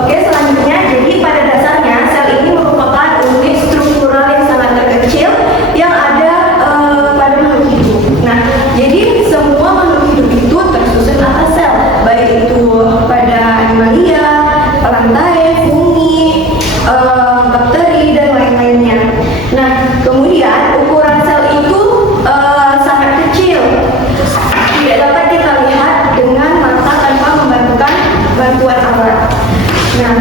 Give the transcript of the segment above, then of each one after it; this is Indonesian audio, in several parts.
Oke, selanjutnya, jadi pada dasarnya sel ini merupakan unit struktural yang sangat terkecil yang ada pada makhluk hidup. Nah, jadi semua makhluk hidup itu tersusun atas sel, baik itu pada animalia, perantai, fungi, bakteri, dan lain-lainnya. Nah, kemudian ukuran sel itu sangat kecil, tidak dapat kita lihat dengan mata tanpa membutuhkan bantuan alat. Nah,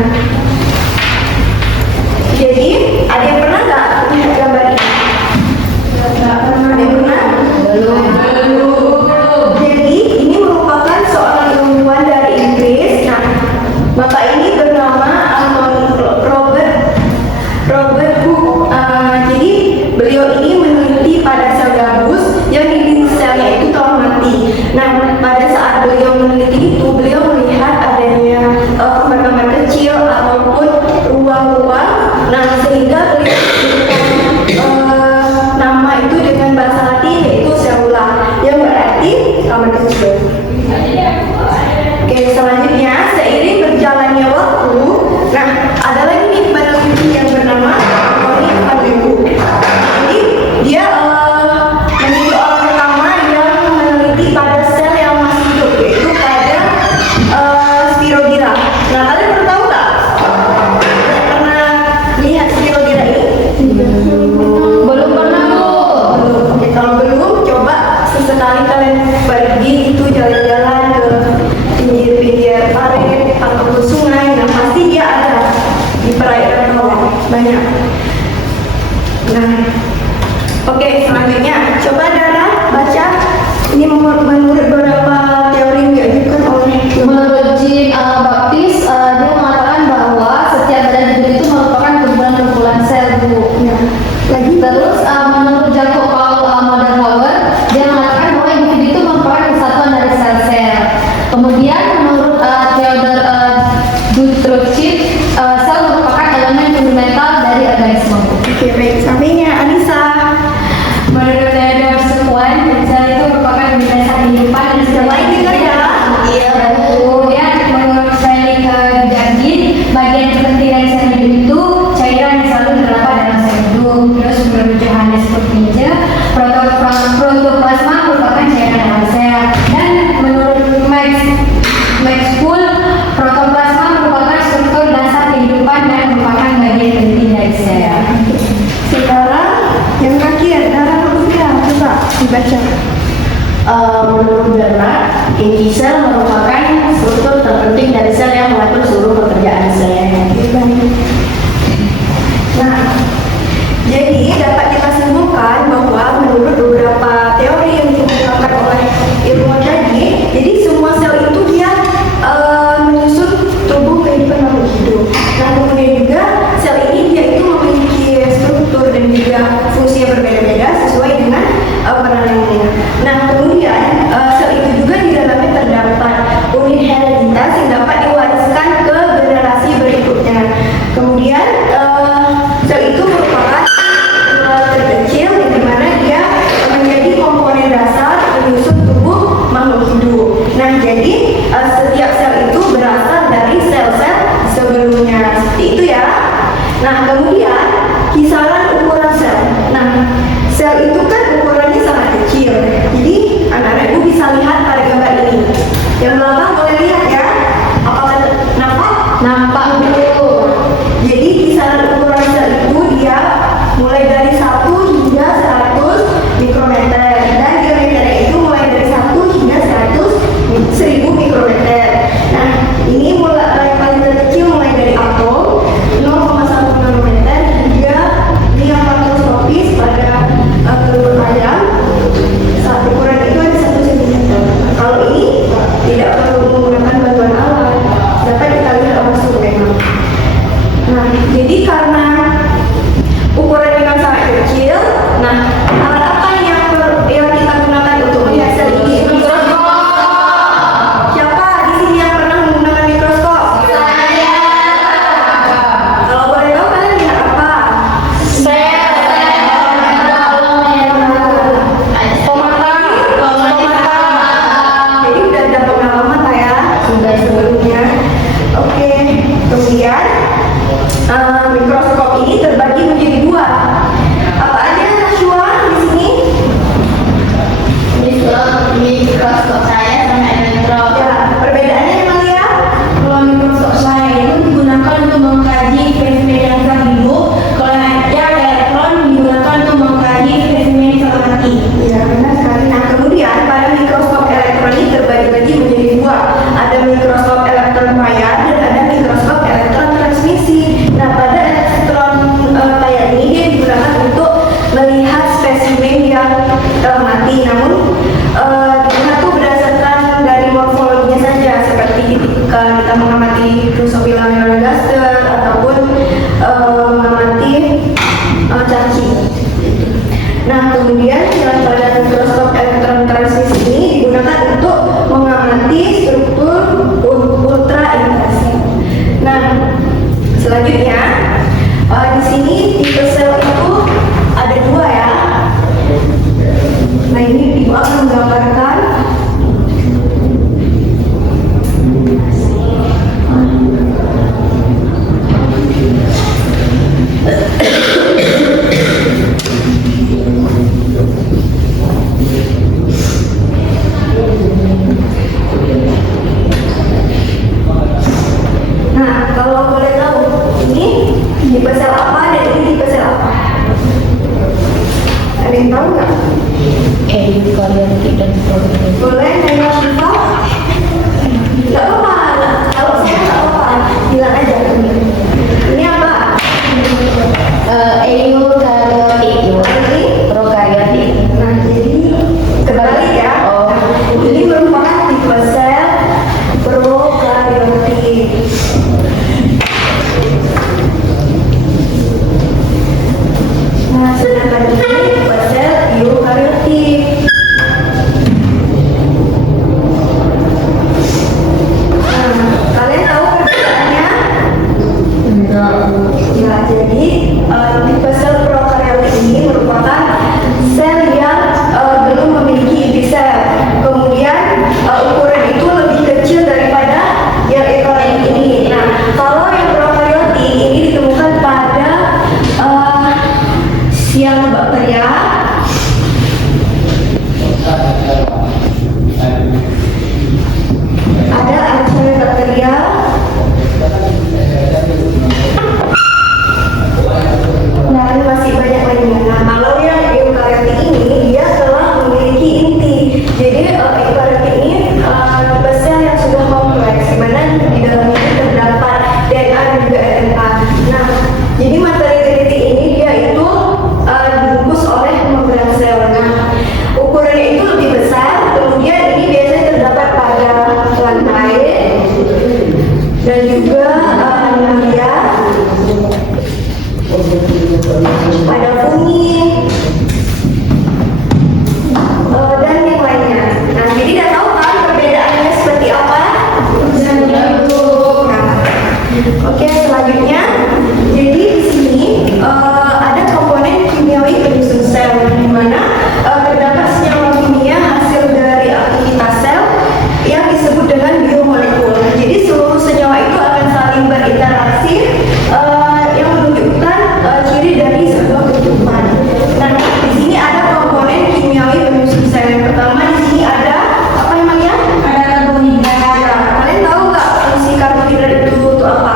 jadi ada yang pernah nggak lihat gambar ini? Nggak pernah. Ada yang pernah? Belum. Jadi ini merupakan seorang ilmuwan dari Inggris. Nah, bapak ini bernama Robert Hooke. Jadi beliau ini meneliti pada sel gabus yang di selnya itu telah mati. Nah, pada saat beliau meneliti itu, beliau melihat adanya kamar-kamar kecil ataupun ruang-ruang. Nah, sehingga beliau nama itu dengan bahasa Latin yaitu selula, yang berarti kamar kecil. Oke, selanjutnya seiring berjalannya waktu, nah ada lagi nih peneliti yang bernama Anthony van Leeuwenhoek. Jadi dia menjadi orang pertama yang meneliti pada sel yang masih hidup, yaitu pada Spirogyra. Nah, kalian pernah tahu nggak? Pernah lihat Spirogyra ini? Belum pernah, Bu. Belum. Oke, kalau belum, coba sesekali kalian pergi itu jalan-jalan ke pinggir-pinggir parit atau ke sungai. Nah, pasti dia ada di perairan bawah, banyak. Nah, oke, selanjutnya coba Dara baca ini menurut beberapa teori yang diajukan oleh Menurut Jean Baptiste, dia mengatakan bahwa setiap badan hidup itu merupakan kumpulan-kumpulan sel, Bu. ya, lagi Terus menurut Jacob Paul Moderhauer, dia mengatakan bahwa individu itu merupakan kesatuan dari sel-sel. Kemudian menurut Theodor Dutroux, sel merupakan elemen fundamental dari organisme. Oke, baik. Sampainya Anissa. Menurut Theodor Sekuan, sel itu merupakan unit kehidupan dan Yang lain dengar ya? Iya. Kemudian menurut Felix Jardin, bagian terpenting dari sel hidup itu cairan yang selalu terdapat dalam sel hidup. Terus menurut Johannes Purkinje, protoplasma merupakan cairan dalam sel. Dan menurut Max Pool, protoplasma merupakan struktur dasar kehidupan dan merupakan bagian penting dari sel. Sekarang yang terakhir, Dara Rufia, coba dibaca. Menurut Bernard, inti sel merupakan struktur terpenting dari sel yang mengatur seluruh pekerjaan sel. Nah, jadi dapat kita simpulkan bahwa menurut beberapa teori yang dikemukakan oleh ilmuwan tadi, jadi semua sel itu dia menyusun tubuh kehidupan makhluk hidup. Nah, kemudian juga sel ini dia itu memiliki struktur dan juga fungsi yang berbeda-beda sesuai dengan peranannya. Nah, kemudian sel itu juga di dalamnya terdapat unit hereditas yang dapat diwariskan ke generasi berikutnya. Kemudian sel itu merupakan terkecil yang dimana dia menjadi komponen dasar menyusun tubuh makhluk hidup. Nah, jadi setiap sel itu berasal dari sel-sel sebelumnya, seperti itu ya. Nah, kemudian kisaran ukuran sel. Nah, sel itu kan ukurannya sangat kecil. Jadi anak-anak ibu bisa lihat pada gambar ini. Yang belakang boleh lihat ya. Apakah nampak? Nampak dulu. Jadi kisaran ukuran sel itu dia mulai dari 1 hingga 100 mikrometer, dan diameternya itu mulai dari 1 hingga 1000 mikrometer. Nah, ini mulai yang paling terkecil mulai dari atom 0,1 nanometer hingga dia makroskopis pada telur ayam. Saat ukuran itu ada 1 cm. Kalau ini tidak perlu menggunakan bantuan alat, dapat kita lihat langsung memang. mengamati Drosophila melanogaster ataupun mengamati cacing. Nah, kemudian nilai pada mikroskop elektron transmisi ini digunakan untuk mengamati struktur ultra invasif. Nah, selanjutnya di sini tipe sel itu ada dua ya. Nah, ini Ibu akan menggambarkan Nah, kalau boleh tahu, ini tipe sel apa dan ini tipe sel apa? Ada yang tahu nggak? Eukariotik dan prokariotik. Boleh nanya Syifa? Nggak apa-apa. Kalau saya nggak apa-apa, bilang aja. Ini apa? Eukariotik, Ini? prokariotik. Nah, jadi kebalik ya. Oh. Ini merupakan tipe sel prokariotik. Nah, sedangkan ini tipe sel eukariotik. Nah, kalian tahu perbedaannya? Ya, jadi tipe sel prokaryotik ini merupakan sel yang belum memiliki inti sel. Kemudian ukuran itu lebih kecil daripada yang eukaryotik ini. Nah, kalau yang prokaryotik ini ditemukan pada cyanobacteria. Ada Archaeobacteria. Nah, ini masih banyak lainnya. Nah, kalau yang eukaryotik ini dia telah memiliki inti. Jadi eukaryotik ini tipe sel yang sudah kompleks, di mana di dalamnya terdapat DNA dan juga RNA. Nah, jadi materi genetik ini dia itu dibungkus oleh membran sel. Nah, ukurannya itu lebih besar. Kemudian ini biasanya terdapat pada lantai dan juga media, pada fungi, dan yang lainnya. Nah, jadi udah tahu kan perbedaannya seperti apa? Nah, oke, selanjutnya, jadi di sini ada komponen kimiawi penyusun sel, di mana terdapat senyawa kimia hasil dari aktivitas sel yang disebut dengan biomolekul. Jadi seluruh senyawa itu akan saling berinteraksi yang menunjukkan ciri dari sebuah kehidupan. Nah, di sini ada komponen kimiawi penyusun sel. Yang pertama di sini ada apa namanya? Ada karbohidrat. Ya, kalian tahu nggak fungsi karbohidrat itu untuk apa?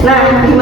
Nah, gimana